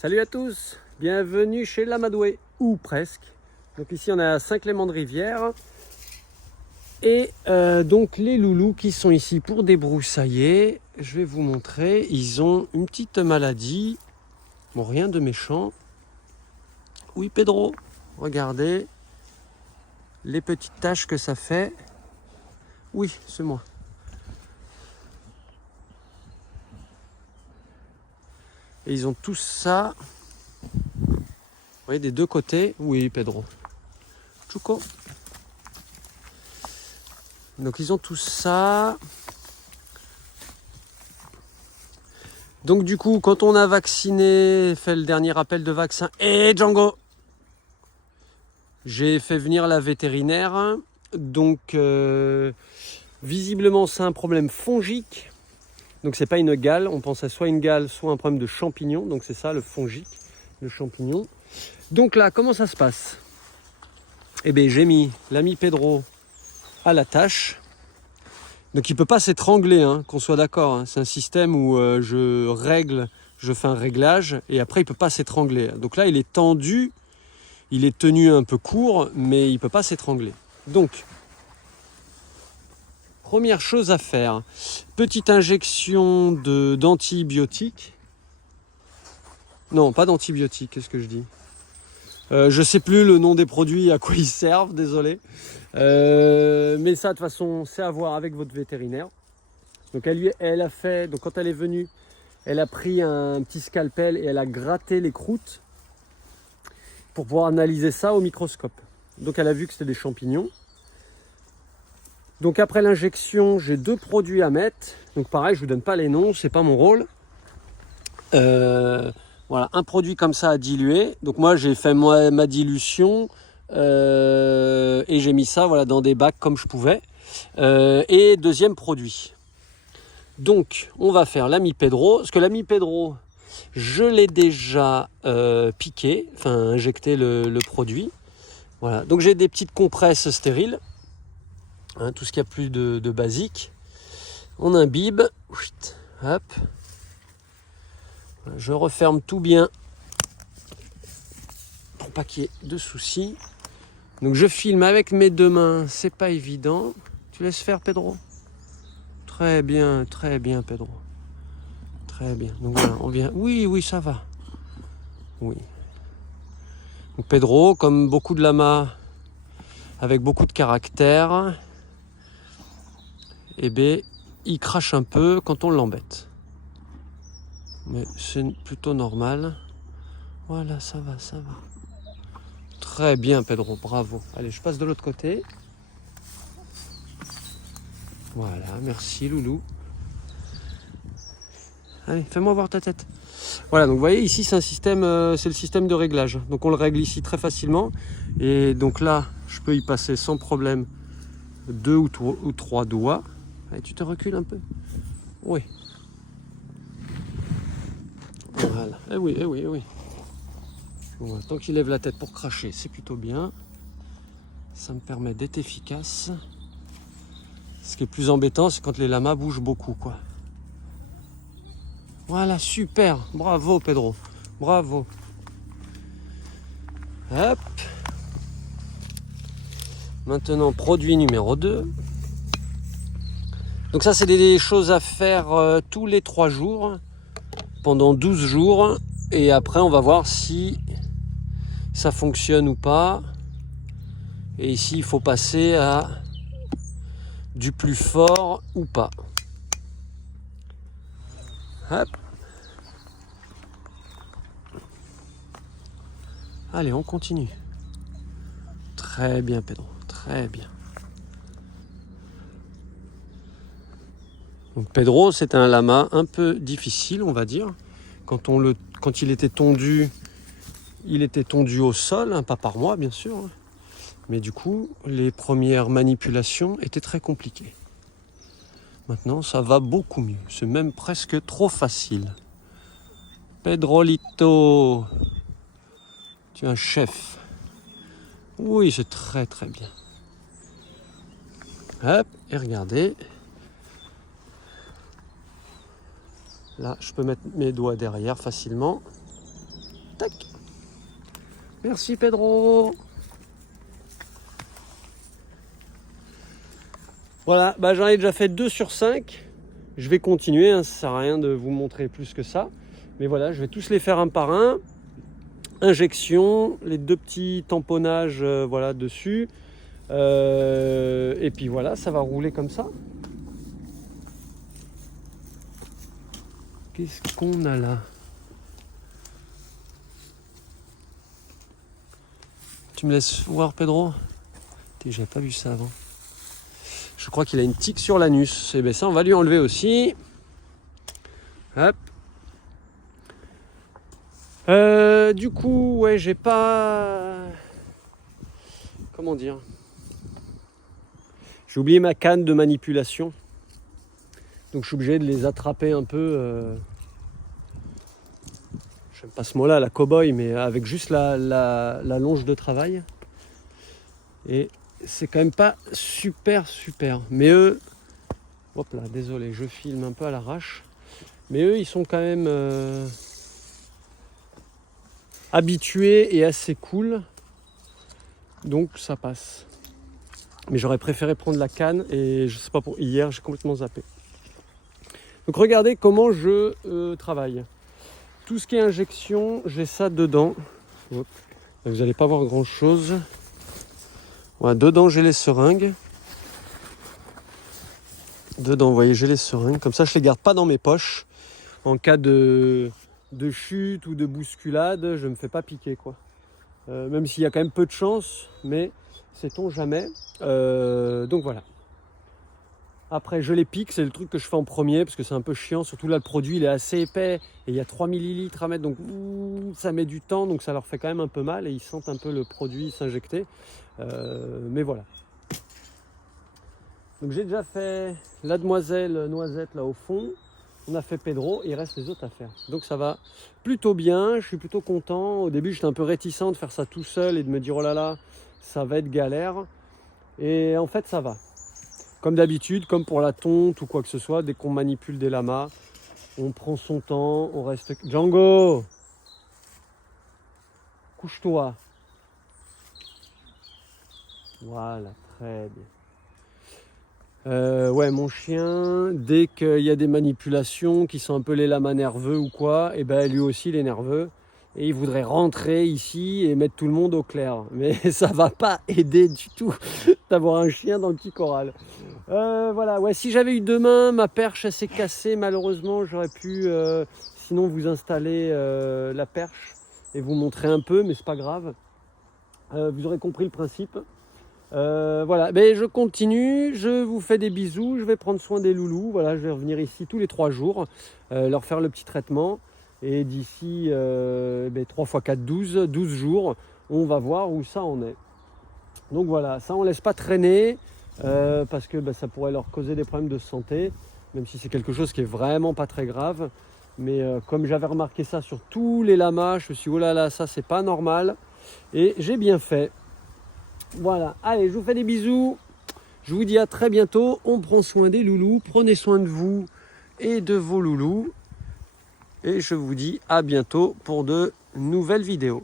Salut à tous, bienvenue chez l'Amadoué, ou presque. Donc ici on est à Saint-Clément-de-Rivière. Et donc les loulous qui sont ici pour débroussailler, je vais vous montrer, ils ont une petite maladie. Bon, rien de méchant. Oui Pedro, regardez les petites taches que ça fait. Oui, c'est moi. Et ils ont tous ça. Vous voyez, des deux côtés. Oui Pedro. Chuco. Donc ils ont tout ça. Donc du coup, quand on a vacciné, fait le dernier rappel de vaccin, et Django, j'ai fait venir la vétérinaire. Donc visiblement c'est un problème fongique. Donc c'est pas une gale, on pense à soit une gale, soit un problème de champignon. Donc c'est ça le fongique, le champignon. Donc là, comment ça se passe? Eh bien j'ai mis l'ami Pedro à la tâche. Donc il ne peut pas s'étrangler, hein, qu'on soit d'accord. Hein. C'est un système où je fais un réglage et après il ne peut pas s'étrangler. Donc là il est tendu, il est tenu un peu court, mais il ne peut pas s'étrangler. Donc, première chose à faire, petite injection d'antibiotiques. Non, pas d'antibiotiques, qu'est-ce que je dis? Je ne sais plus le nom des produits, à quoi ils servent, désolé. Mais ça, de toute façon, c'est à voir avec votre vétérinaire. Donc elle a fait, donc quand elle est venue, elle a pris un petit scalpel et elle a gratté les croûtes pour pouvoir analyser ça au microscope. Donc elle a vu que c'était des champignons. Donc après l'injection, j'ai deux produits à mettre. Donc pareil, je vous donne pas les noms, c'est pas mon rôle. Voilà, un produit comme ça à diluer. Donc moi j'ai fait ma dilution et j'ai mis ça voilà, dans des bacs comme je pouvais. Et deuxième produit. Donc on va faire l'ami Pedro. Parce que l'ami Pedro, je l'ai déjà piqué, enfin injecté le produit. Voilà, donc j'ai des petites compresses stériles. Hein, tout ce qu'il y a plus de basique. On imbibe. Hop. Je referme tout bien pour pas qu'il y ait de soucis. Donc je filme avec mes deux mains, c'est pas évident. Tu laisses faire Pedro. Très bien Pedro. Très bien. Donc voilà, on vient. Oui, ça va. Oui. Donc Pedro, comme beaucoup de lamas avec beaucoup de caractère, eh bien, il crache un peu quand on l'embête. Mais c'est plutôt normal. Voilà, ça va. Très bien Pedro, bravo. Allez, je passe de l'autre côté. Voilà, merci loulou. Allez, fais-moi voir ta tête. Voilà, donc vous voyez ici c'est un système, c'est le système de réglage. Donc on le règle ici très facilement. Et donc là, je peux y passer sans problème 2 ou 3 doigts. Allez, tu te recules un peu. Oui. Voilà. Eh oui. Voilà. Tant qu'il lève la tête pour cracher, c'est plutôt bien. Ça me permet d'être efficace. Ce qui est plus embêtant, c'est quand les lamas bougent beaucoup, quoi. Voilà, super. Bravo, Pedro. Bravo. Hop. Maintenant, produit numéro 2. Donc ça, c'est des choses à faire tous les 3 jours, pendant 12 jours. Et après, on va voir si ça fonctionne ou pas. Et ici, il faut passer à du plus fort ou pas. Hop. Allez, on continue. Très bien, Pedro. Très bien. Donc Pedro, c'est un lama un peu difficile, on va dire. Quand il était tondu au sol, hein, pas par moi, bien sûr. Hein. Mais du coup, les premières manipulations étaient très compliquées. Maintenant, ça va beaucoup mieux. C'est même presque trop facile. Pedrolito, tu es un chef. Oui, c'est très bien. Hop, et regardez. Là, je peux mettre mes doigts derrière facilement. tac. Merci Pedro. Voilà, bah, j'en ai déjà fait 2 sur 5. Je vais continuer, hein, ça sert à rien de vous montrer plus que ça. Mais voilà, je vais tous les faire un par un. Injection, les 2 petits tamponnages voilà, dessus. Et puis voilà, ça va rouler comme ça. Qu'est-ce qu'on a là? Tu me laisses voir Pedro? J'ai pas vu ça avant. Je crois qu'il a une tique sur l'anus. Et bien ça, on va lui enlever aussi. Hop. Du coup, ouais, j'ai pas... Comment dire? J'ai oublié ma canne de manipulation. Donc je suis obligé de les attraper un peu... J'aime pas ce mot-là, la cow-boy, mais avec juste la longe de travail. Et c'est quand même pas super. Mais eux... Hop là, désolé, je filme un peu à l'arrache. Mais eux, ils sont quand même habitués et assez cool. Donc ça passe. Mais j'aurais préféré prendre la canne et je sais pas pour hier, j'ai complètement zappé. Donc regardez comment je travaille. Tout ce qui est injection, j'ai ça dedans. Hop. Vous n'allez pas voir grand chose. Voilà, dedans j'ai les seringues. Dedans, vous voyez, j'ai les seringues. Comme ça, je les garde pas dans mes poches. En cas de chute ou de bousculade, je me fais pas piquer, quoi. Même s'il y a quand même peu de chance, mais sait-on jamais. Donc voilà. Après, je les pique, c'est le truc que je fais en premier parce que c'est un peu chiant. Surtout là, le produit il est assez épais et il y a 3 millilitres à mettre, donc ça met du temps, donc ça leur fait quand même un peu mal et ils sentent un peu le produit s'injecter. Mais voilà. Donc j'ai déjà fait la demoiselle noisette là au fond. On a fait Pedro, il reste les autres à faire. Donc ça va plutôt bien, je suis plutôt content. Au début, j'étais un peu réticent de faire ça tout seul et de me dire oh là là, ça va être galère. Et en fait, ça va. Comme d'habitude, comme pour la tonte ou quoi que ce soit, dès qu'on manipule des lamas, on prend son temps, on reste... Django! Couche-toi. Voilà, très bien. Ouais, mon chien, dès qu'il y a des manipulations qui sont un peu les lamas nerveux ou quoi, et ben lui aussi il est nerveux. Et il voudrait rentrer ici et mettre tout le monde au clair. Mais ça va pas aider du tout d'avoir un chien dans le petit corral. Voilà, ouais, si j'avais eu 2 mains, ma perche elle s'est cassée malheureusement. J'aurais pu sinon vous installer la perche et vous montrer un peu, mais c'est pas grave. Vous aurez compris le principe. Voilà, mais je continue, je vous fais des bisous, je vais prendre soin des loulous. Voilà, je vais revenir ici tous les 3 jours, leur faire le petit traitement. Et d'ici 3 x 4, 12 jours, on va voir où ça en est. Donc voilà, ça on ne laisse pas traîner parce que ça pourrait leur causer des problèmes de santé, même si c'est quelque chose qui est vraiment pas très grave. Mais comme j'avais remarqué ça sur tous les lamas, je me suis dit oh là là, ça c'est pas normal. Et j'ai bien fait. Voilà, allez, je vous fais des bisous. Je vous dis à très bientôt. On prend soin des loulous, prenez soin de vous et de vos loulous. Et je vous dis à bientôt pour de nouvelles vidéos.